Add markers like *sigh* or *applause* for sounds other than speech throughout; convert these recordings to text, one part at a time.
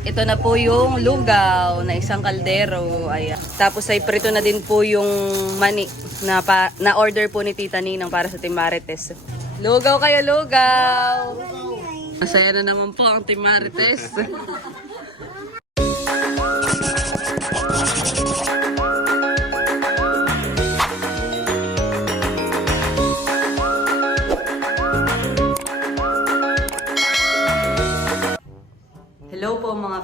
ito na po yung lugaw na isang kaldero. Ayan. Tapos ay prito na din po yung mani na, pa, na order po ni Tita Ninang para sa Team Marites. Lugaw kayo, lugaw! Masaya na naman po ang Team *laughs*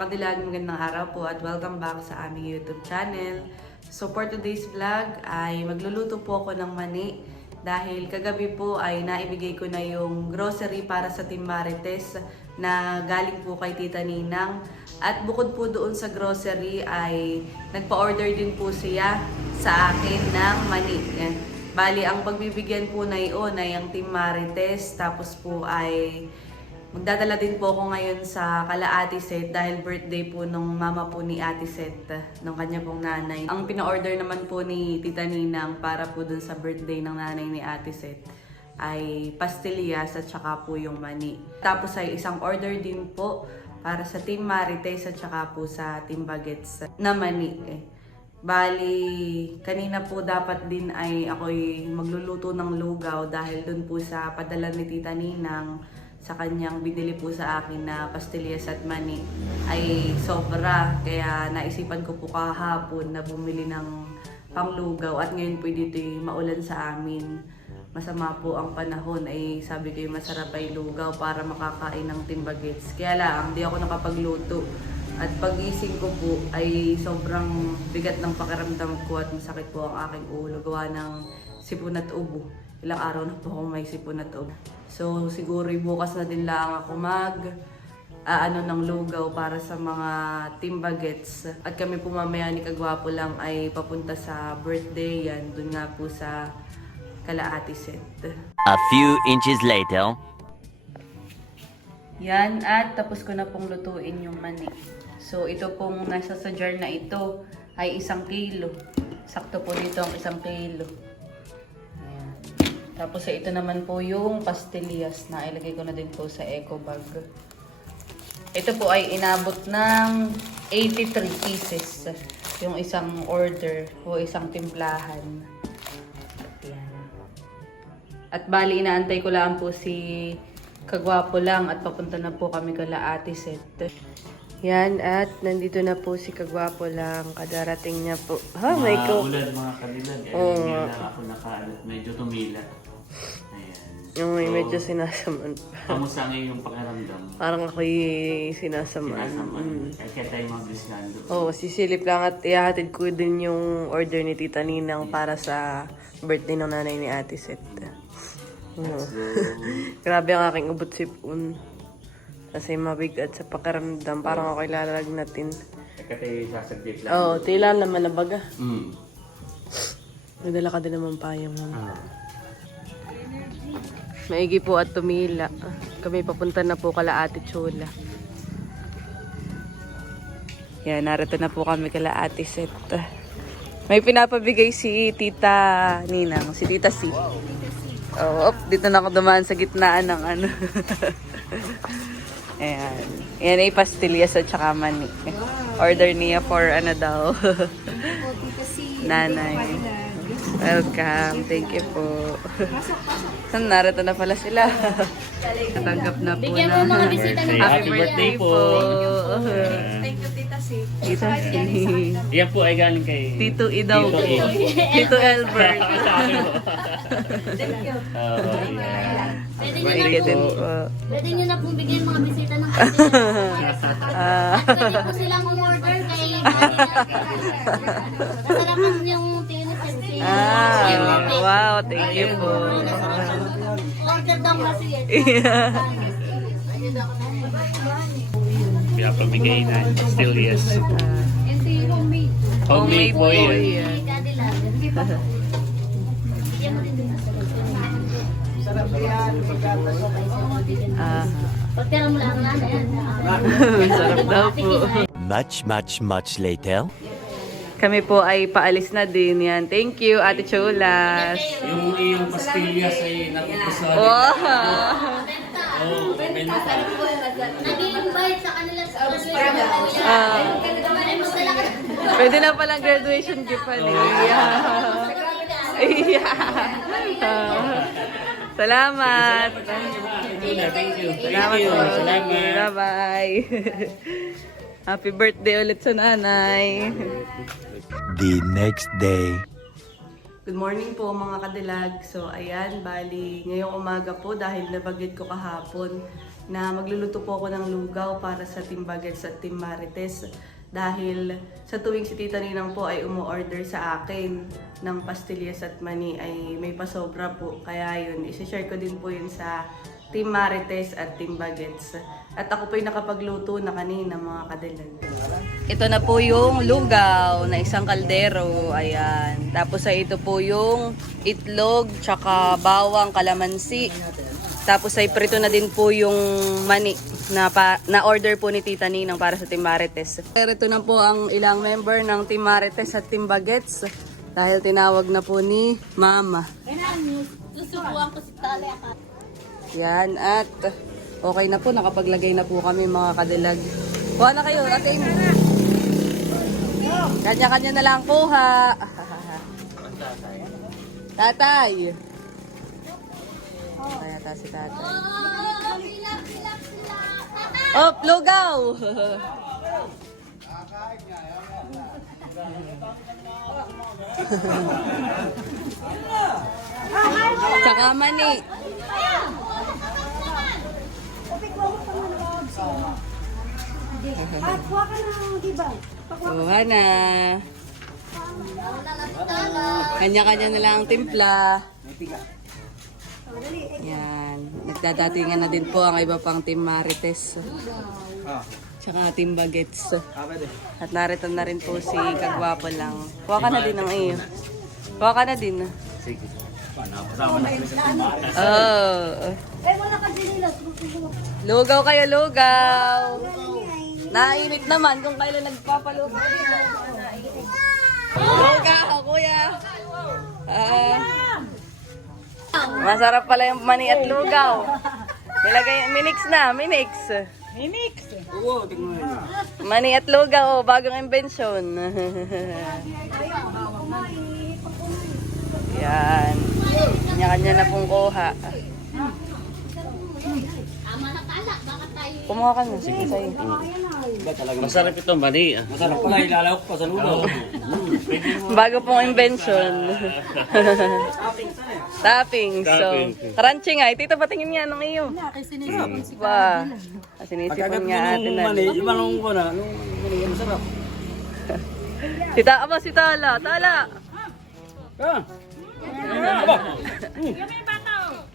mga kadilag, magandang araw po at welcome back sa aming YouTube channel. So for today's vlog ay magluluto po ako ng mani dahil kagabi po ay naibigay ko na yung grocery para sa Team Marites na galing po kay Tita Ninang. At bukod po doon sa grocery ay nagpa-order din po siya sa akin ng mani. Bali, ang pagbibigyan po na iyon ay ang Team Marites tapos po ay Magdadala din po ako ngayon sa kala Ate Set dahil birthday po nung mama po ni Ate Set, ng kanya pong nanay. Ang pina-order naman po ni Tita Ninang para po dun sa birthday ng nanay ni Ate Set ay pastillas at saka po yung mani. Tapos ay isang order din po para sa Team Marites at saka po sa Team Bagets na mani. Eh. Bali, kanina po dapat din ay ako'y magluluto ng lugaw dahil dun po sa padala ni Tita Ninang sa kanyang binili po sa akin na pastillas at mani ay sobra. Kaya naisipan ko po kahapon na bumili ng panglugaw at ngayon po dito maulan sa amin. Masama po ang panahon ay sabi ko masarap ay lugaw para makakain ng timbagets. Kaya lang, di ako nakapagluto. At pagising ko po ay sobrang bigat ng pakiramdam ko at masakit po ang aking ulo. Gawa ng sipon at ubo. Ilang araw na po akong may sipon at ubo. So siguro bukas na din lang ako mag aano ng lugaw para sa mga team bagets. At kami po mamaya ni Kagwapo lang ay papunta sa birthday yan. Doon nga po sa Kalaati Set. A few inches later. Yan, at tapos ko na pong lutuin yung mani. So, ito pong nasa sa jar na ito ay isang kilo. Sakto po dito ang isang kilo. Tapos eh, ito naman po yung pastillas na ilagay ko na din po sa eco bag. Ito po ay inabot ng 83 pieces. Yung isang order o isang timplahan. At bali, inaantay ko lang po si Kagwapo lang at papunta na po kami kala Ate Set. Yan, at nandito na po si Kagwapo lang. Kadarating niya po. Ha, may ko. Ulan mga kanilag. Eh, Oo nga. lang ako nakaalat. Medyo tumila. Ayan. Yung may So, medyo sinasaman pa. Kamusta ngayon yung pakiramdam? Parang ako'y sinasamaan. Sinasaman. Mm. Kaya kaya tayo mabisgando. Oo, sisilip lang at ihahatid ko din yung order ni Tita Ninang para sa birthday ng nanay ni Ate Set. So, *laughs* Grabe ang aking ubot sipon. Kasi mabigat sa pakiramdam. Parang ako'y lalagnatin. kaya tayo sasaglit lang. Oo, oh, tila naman na baga. Mm. Nadala ka din naman payong mo. Ah. Maigi po at tumila. Kami papunta na po kala Ate Chula. Yan, narito na po kami kala Ate Set. May pinapabigay si Tita Ninang, si Tita C. Oh, op, dito na ako dumaan sa gitnaan ng ano. *laughs* Ayan. Yan ay pastillas at saka mani. Order niya for ano daw. *laughs* Nanay. Welcome. Thank you po. *laughs* Saan narito na pala sila? *laughs* Natanggap na po Bigyan na. mo mga bisita ng Happy birthday po. Thank you, C. Tito C. Yan po ay galing kay... Tito Idaw *laughs* po. Tito I. Tito Albert. Oo, yan. Pwede nyo, din po. pwede nyo na pong bigyan mga bisita ng. *laughs* Ah, At pwede po silang umorder kay Masarapan yung si ah, wow, thank you po. Order daw kasi yan. *laughs* Pinapamigay na. Still yes. Ito yung homemade. Homemade po yun. Ah, sarap daw po. Much, much, much later. Kami po ay paalis na din yan. Thank you, Ate Chulas. Yung iyong pastillas ay napupusan. Wow! Oo, benta. Nag-invite sa kanila sa kanila. Pwede na palang graduation gift pa Yeah. Yeah. *laughs* Salamat. Thank you. Thank you. Salamat po. Salamat. Bye-bye. Happy birthday ulit sa nanay. The next day. Good morning po mga kadilag. So ayan, bali ngayong umaga po dahil nabagit ko kahapon na magluluto po ako ng lugaw para sa Team Bagets at Team Marites. Dahil sa tuwing si Tita Ninang po ay umu-order sa akin ng pastillas at mani ay may pasobra po. Kaya yun, isi-share ko din po yun sa Team Marites at Team Bagets. At ako po yung nakapagluto na kanina mga kadilag. Ito na po yung lugaw na isang kaldero. Ayan. Tapos ay ito po yung itlog, tsaka bawang, kalamansi. Tapos ay prito na din po yung mani na, pa, na order po ni Tita Ninang para sa Team Marites. Ito na po ang ilang member ng Team Marites at Team Bagets. Dahil tinawag na po ni Mama. Susubuan ko si ako. Yan, at okay na po, nakapaglagay na po kami mga kadilag. Kuha na kayo, atin. Kanya-kanya na lang kuha. *laughs* Tatay. Kaya ta si tatay. Oh, bilak, bilak, bilak. Oh, lugaw! Tsaka mani. Kuha na. Kanya-kanya na lang ang timpla. Yan. Nagdadatingan na din po ang iba pang Team Marites. Tsaka Team Bagets. At narito na rin po si Kagwapo lang. Kuha ka na din ng iyo. Kuha ka na din. Sige. Sama na kami sa Timbales. Oh. Lugaw kayo, lugaw. Nainit naman kung kailan nagpapalugaw. Lugaw, kuya. Ah. Masarap pala yung mani at lugaw. Nilagay, minix na, minix. Minix? Oo, Mani at lugaw, oh, bagong invention. *laughs* Yan. Kanya-kanya na pong kuha. Kumuha ka na, sige sa'yo. Masarap ito, mani. Masarap pala, ilalawak pa sa lulo. Bago pong invention. *laughs* Topping. So, crunchy nga. Eh, Tito, patingin nga nung iyo. Ba? Ah, Sinisipon nga atin na. Iba nung ko na, nung masarap. Tita, *laughs* aba, si Tala. Tala. Ah,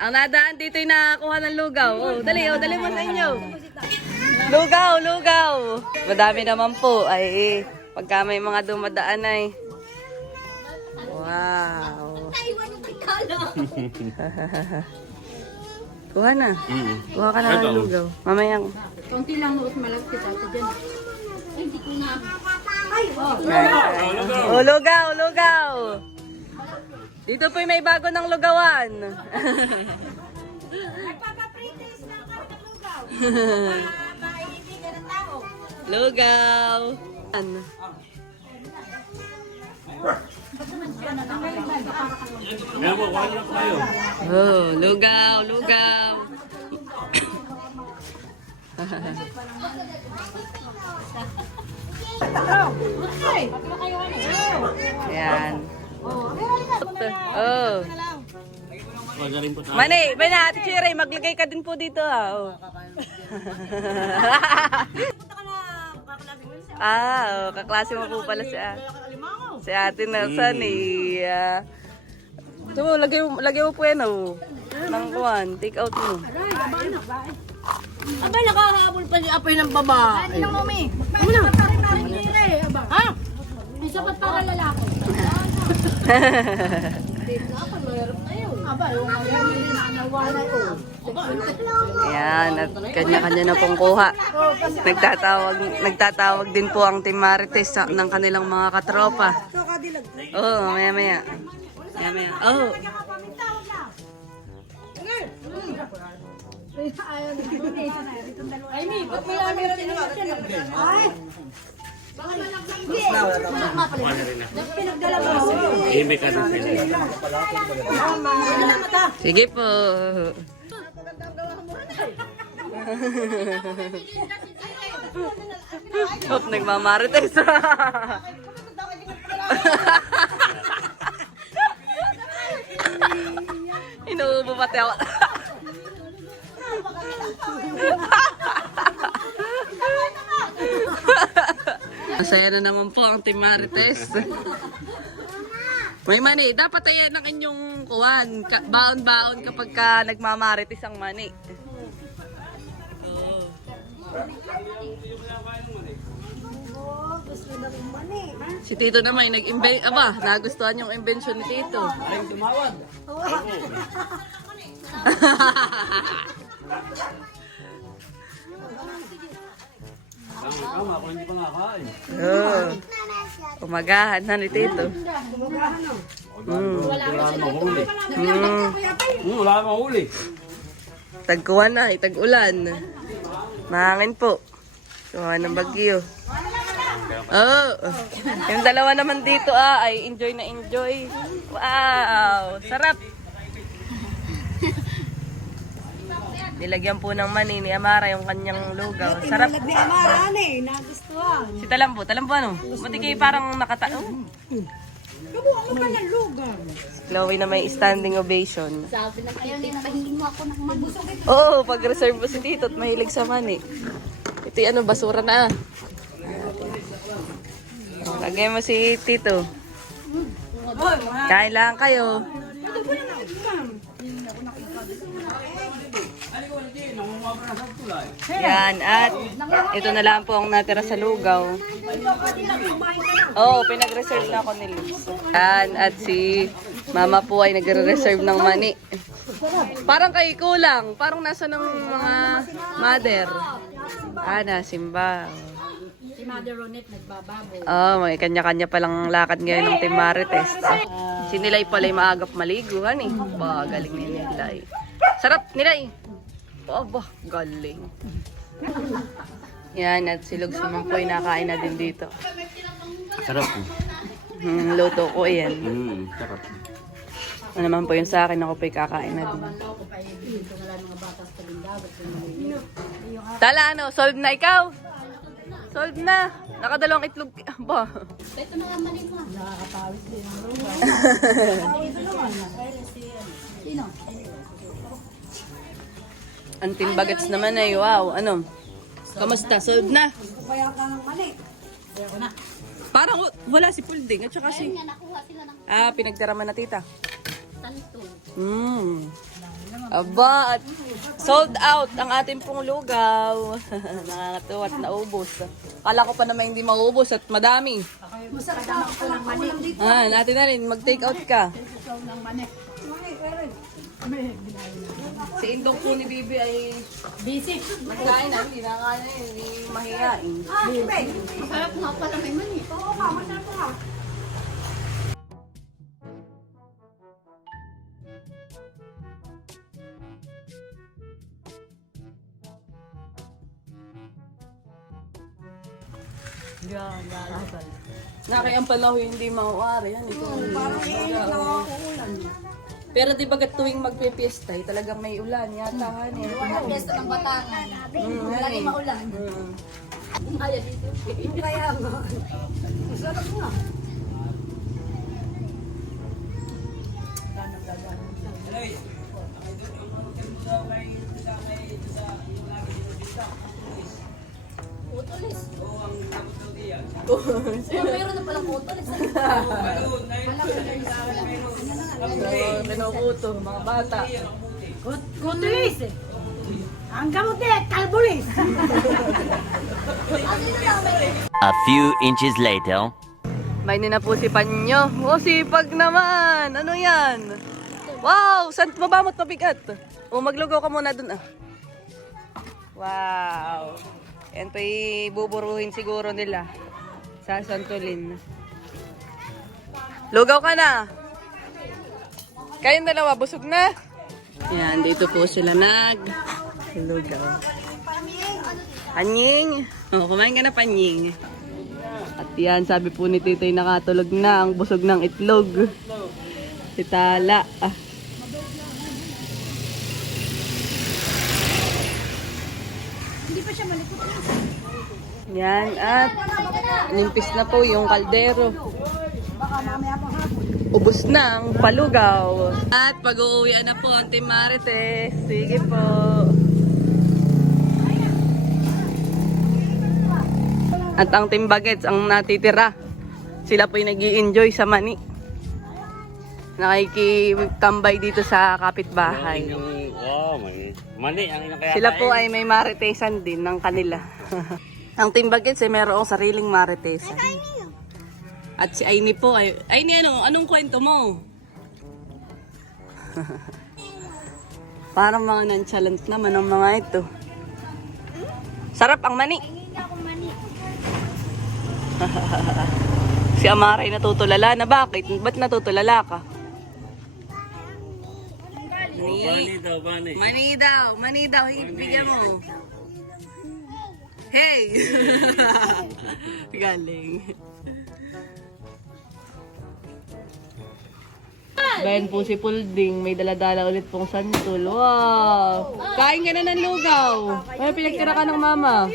Ang nadaan dito yung nakakuha ng lugaw. Oh, dali, oh, dali mo sa inyo. Lugaw, lugaw. Madami naman po. Ay, pagka may mga dumadaan ay. Wow. *laughs* Kuha na. Mm. Kuha ka na ng lugaw. Mamayang. Konti lang nuot malagkit ate dyan. Ay, hindi ko na. Oh, lugaw, lugaw. Dito po may bago ng lugawan. lugaw. Ano? Ngayon mo, na kayo. Oh, lugaw, lugaw. Yan. Oh. Mani, may na, Ate Chiray, maglagay ka din po dito ah. Oh. *laughs* ah, oh, kaklase mo po pala si, ah, si Ate Nelson eh. ah. Ito mo, lagay, mo- lagay mo po yan oh. Nang kuhan, take out mo. Abay, nakahabol pa si Apoy ng baba. Ano lang, mami? Ano na? Ha? May sapat para lalaki. *laughs* Aba, yung mga nanawala ko. Ayan, at kanya-kanya na pong kuha. Nagtatawag, nagtatawag din po ang Team Marites sa, ng kanilang mga katropa. Oo, oh, maya maya. Maya maya. Oh. Ay, mi, ba't may amin rin naman? Ay! Sige po. Hop, nagmamarites. Inuubo pati ako. Masaya na naman po ang Team Marites. May mani, dapat ayan ang inyong kuwan. Baon-baon kapag ka nagmamarites ang mani. Si Tito naman, nag-invent, aba, nagustuhan yung invention ni Tito. Aring tumawad. Tama. Ako hindi pa nakakain. Oh. *laughs* Umagahan na ni Tito. Wala namang huli. Mm. Hmm, wala namang huli. Tagkuhan na, itag-ulan. Mahangin po. Kuha ng bagyo. Oh, yung dalawa naman dito ah, ay enjoy na enjoy. Wow, sarap. Nilagyan po ng mani ni Amara yung kanyang lugaw. Sarap. Ni Amara, eh. Nagustuhan. Si Talambo, Talambo ano? Buti kayo parang nakata... Oh. Kabuha mo pa ng lugar. Chloe na may standing ovation. Sabi ng titi, pahingin mo ako ng mabusog. Oo, pag reserve mo si Tito at mahilig sa mani. Ito yung ano, basura na. Lagay mo si Tito. Kain lang kayo. Yan, at ito na lang po ang natira sa lugaw. Oo, oh, pinag-reserve na ako ni Liz. Yan, at si Mama po ay nagre-reserve ng mani. Parang kay kulang. Parang nasa ng mga mother. Ah, nasimba. Si Mother Ronette nagbababo. Oh, may kanya-kanya palang lakad ngayon ng Team Marites. Si Nilay pala yung maagap maligo, hani. Ba, galing ni Nilay. Sarap, Nilay. Oh, ba, galing. Yan, at si Lugs naman po ay nakain na din dito. Sarap. Hmm, luto ko yan. Hmm, sarap. Ano naman po yung sa akin, ako po'y kakain na din. Tala, ano, solve na ikaw? Solve na. Nakadalawang itlog. Ba? Ito na naman ito. Nakakapawis *laughs* din. Sino? Ang timbagets naman ay, wow, ano? Kamusta? Solve na? Kaya ka ng mali. Parang w- wala si Pulding at saka si... Nga nakuha sila ng Ah, pinagdaraman na tita. tanto. Hmm. Aba, at sold out ang ating pong lugaw. *laughs* Nakakatuwa at naubos. Kala ko pa naman hindi maubos at madami. Masarap na ako ng mali. Ah, natin na rin, mag-take out ka. Si Indong po ni Bibi ay busy. Magkain na, hindi na kaya, hindi mahihain. Masarap nga pala may mani. Oo ka, masarap ka. Nakayang panahon hindi mauari. Yan, ito. Parang iinit na ako ulan. Pero di ba tuwing magpipiesta, eh, talagang may ulan yata. Han, eh. Ang pesta ng Batangan. Mm, Lagi eh. maulan. Mm. Ayaw dito. Kaya nga. Masarap nga. Putulis. Oh, meron na palang putulis. Oh, *laughs* Pinukuto, mga bata. Kutulis eh. Ang gamot eh, kalbulis. A few inches later. May na po si Panyo. Oh, sipag naman. Ano yan? Wow! Saan mabamot mabigat? O, maglugaw ka muna dun ah. Wow! Yan pa'y buburuhin siguro nila sa Santolin. Lugaw ka na! Kayong dalawa, busog na? Yan, dito po sila nag lugaw. Panying! Oh, kumain ka na, Panying. At yan, sabi po ni Titoy nakatulog na ang busog ng itlog. Si Tala. Ah. Hindi pa siya malikot. Yan, at nimpis na po yung kaldero. Ubus na ang palugaw. At pag-uuwian na po ang Team Marites. Sige po. At ang Team Bagets ang natitira. Sila po nag enjoy sa mani. Nakikitambay dito sa kapitbahay. Yung, wow, may mali ang kaya Sila po ay may maritesan din ng kanila. *laughs* Ang Team Bagets ay mayroong sariling maritesan. At si Aini po ay... Aini, ano? Anong kwento mo? *laughs* Parang mga nonchalant naman ang mga ito. Sarap ang mani. Mani. *laughs* Si Amara ay natutulala na bakit? Ba't natutulala ka? Mani. Bani daw. Mani daw. Mani daw. Bigyan mo. Hey! *laughs* Galing. Bayan po si Pulding, may daladala ulit pong santol. Wow! Kain ka na ng lugaw. May pinagtira ka ng mama.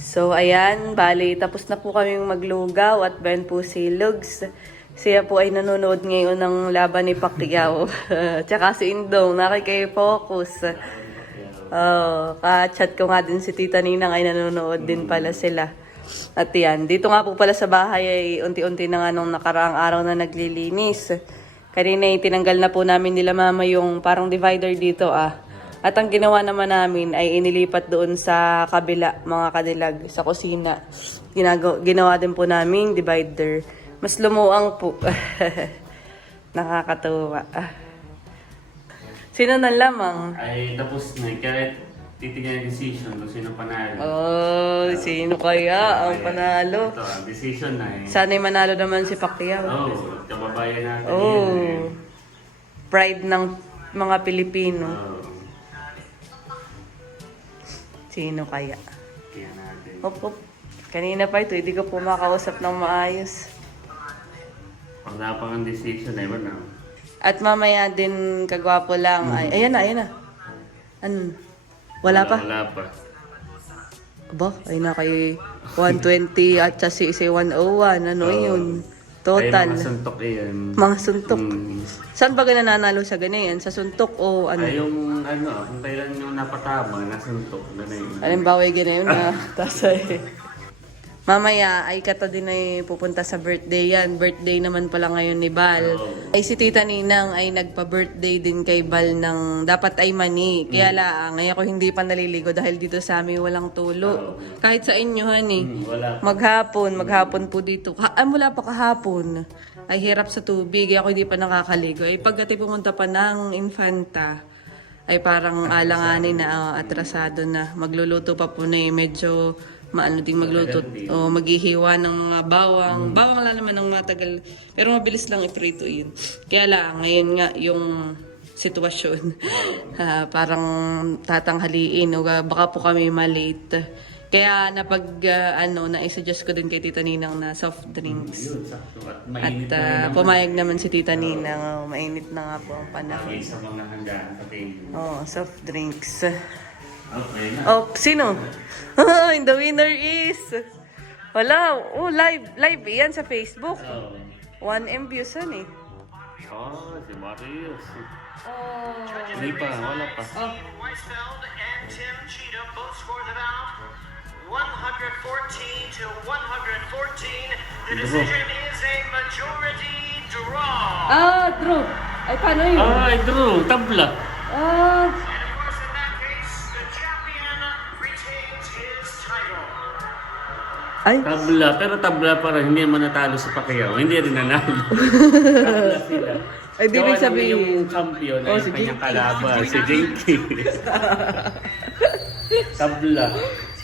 So, ayan, bali, tapos na po kaming maglugaw at bayan po si Lugs. Siya po ay nanonood ngayon ng laban ni Pacquiao. *laughs* Tsaka si Indong, nakikay-focus. Oh, ka-chat ko nga din si Tita Ninang ay nanonood din pala sila. At yan, dito nga po pala sa bahay ay unti-unti na nga nung nakaraang araw na naglilinis. Kanina ay tinanggal na po namin nila mama yung parang divider dito ah. At ang ginawa naman namin ay inilipat doon sa kabila, mga kadilag, sa kusina. Ginago, ginawa din po namin divider. Mas lumuang po. *laughs* Nakakatuwa. Sino na lamang? Ay, tapos na. Kaya titignan yung decision kung sino panalo. Oh, sino kaya ang panalo? Ito, ang decision na eh. Sana'y manalo naman si Pacquiao. Oh, kababayan natin Oh, yun eh. pride ng mga Pilipino. Oh, Sino kaya? kaya natin. Hop, hop. Kanina pa ito, hindi ko po makausap ng maayos. Pag napang ang decision ay wala. At mamaya din kagwapo lang. Ay, ayan na, ayan na. Ano? Wala pa? Wala pa. Aba, ay na kay 120 at sa si 101. Ano yun? Ay, Total. mga suntok iyan. Mga suntok. Mm. Saan ba nananalo sa ganyan? Sa suntok o ano? Ay, yung ano, kung kailan yung napatama, nasuntok. Ganun. Halimbawa yung ganyan na. *laughs* Tapos ay... Mamaya ay kata din ay pupunta sa birthday yan. Birthday naman pala ngayon ni Bal. Ay si Tita Ninang ay nagpa-birthday din kay Bal ng dapat ay mani. Kaya lang, ngayon ako hindi pa naliligo dahil dito sa amin walang tulo. Kahit sa inyo, honey. Mm, Wala. Maghapon, maghapon po dito. Ha, ay, mula pa kahapon. Ay hirap sa tubig, ako hindi pa nakakaligo. Ay pagkati pumunta pa ng Infanta, ay parang alanganin na ah, atrasado na. Magluluto pa po na eh. Medyo maano ding magluto. O maghihiwa ng mga bawang. Bawang lang naman ng matagal. Pero mabilis lang iprito yun. Kaya lang, ngayon nga yung sitwasyon. *laughs* Ah, parang tatanghaliin o baka po kami malate. Kaya napag ah, ano na suggest ko din kay Tita Ninang na soft drinks. Yun, sakto. At At mainit na ah, naman. pumayag naman si Tita Ninang. Oh, mainit na nga po ang panahon. Lagi sa mga pati. Oh, soft drinks. Okay na. Oh, sino? *laughs* And the winner is... Wala, oh, live, live yan sa Facebook. Oh. 1M views yan eh. Oh, si Marius. Oh. Hindi pa, wala pa. Weisfeld and Tim Cheatham both scored the bout. 114 to 114. The decision is a majority draw. Ah, Drew. Ay, paano yun? Ay, Drew, tabla. Ah, ay. Tabla, pero tabla pa rin. Hindi naman natalo sa Pacquiao. Hindi rin nanalo. *laughs* tabla sila. Ay, di naman sabihin- Yung champion Oh, ay si kanyang kalaban, si Jinky. *laughs* tabla.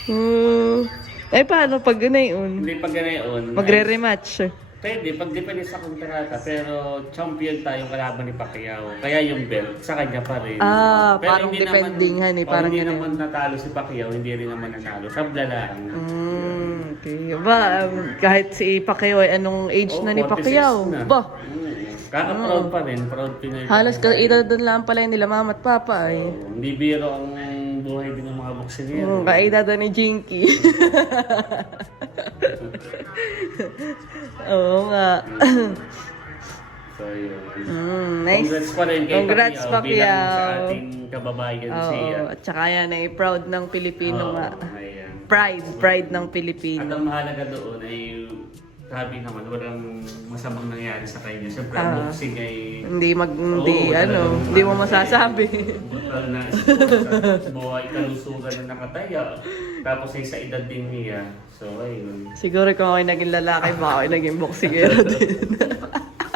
Hmm. Ay, paano pag ganayon? Hindi pa ganayon. Magre-rematch. Pwede, pag depende sa kontrata, pero champion tayo kalaban ni Pacquiao. Kaya yung belt, sa kanya pa rin. Ah, Pero parang hindi depending, naman, honey, oh, parang hindi ganun. naman natalo si Pacquiao, hindi rin naman nanalo. Sabla lang. Mm, okay. Ba, um, kahit si Pacquiao ay anong age Oh, na ni 46 Pacquiao? na. Ba, Mm. Kaka-proud pa rin, proud Pinoy. halos ka edad doon lang pala nila mama at papa ay. Oo, Hindi biro ang buhay din ng mga boksingero. Mm, kaedad doon ni Jinky. *laughs* *laughs* Oo nga. So, yun. Mm, nice. Congrats pa rin kay Congrats, Pacquiao, bilang sa Pacquiao. ating kababayan Oo, siya. at saka yan ay proud ng Pilipino nga. ayan. Pride, pride ng At Pilipino. ang mahalaga doon ay sabi naman, walang masamang nangyari sa kanya. Siyempre, ang Ah. boxing ay Hindi mag, hindi, Oo, ano, talagang hindi mo ano masasabi. *laughs* Brutal na *laughs* sport. at buhay kalusugan na nakataya. Tapos ay sa edad din niya. So, ayun. Siguro kung ako'y naging lalaki, baka ako'y naging boksingero *laughs* din.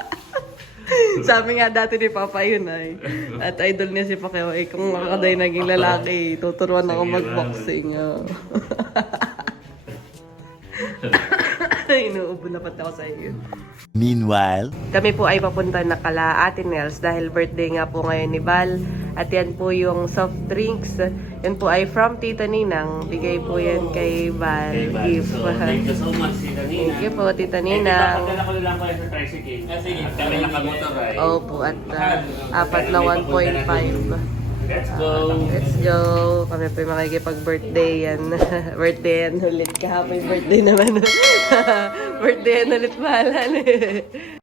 *laughs* Sabi nga dati ni Papa yun ay. At idol niya si Pacquiao, eh, kung ako daw naging lalaki, *laughs* tuturuan ako mag-boxing. oh. Inuubo na pati ako sa iyo. Meanwhile, Kami po ay papunta na kala Ate Nels dahil birthday nga po ngayon ni Bal. At yan po yung soft drinks. Yan po ay from Tita Ninang. Bigay po yan kay Bal. Okay, ba? Gift. So, thank you so much, Tita Nina. Thank you po, Tita Eh, di ba, Ninang. pagdala ko na lang kayo sa tricycle. Ah, sige. Kami nakamotor ay. Opo, at uh, apat na 1.5. Let's go. Let's go. Kami po yung makikipag-birthday yan. *laughs* birthday yan ulit. Kahapon birthday naman. *laughs* birthday yan ulit mahalan *laughs* eh.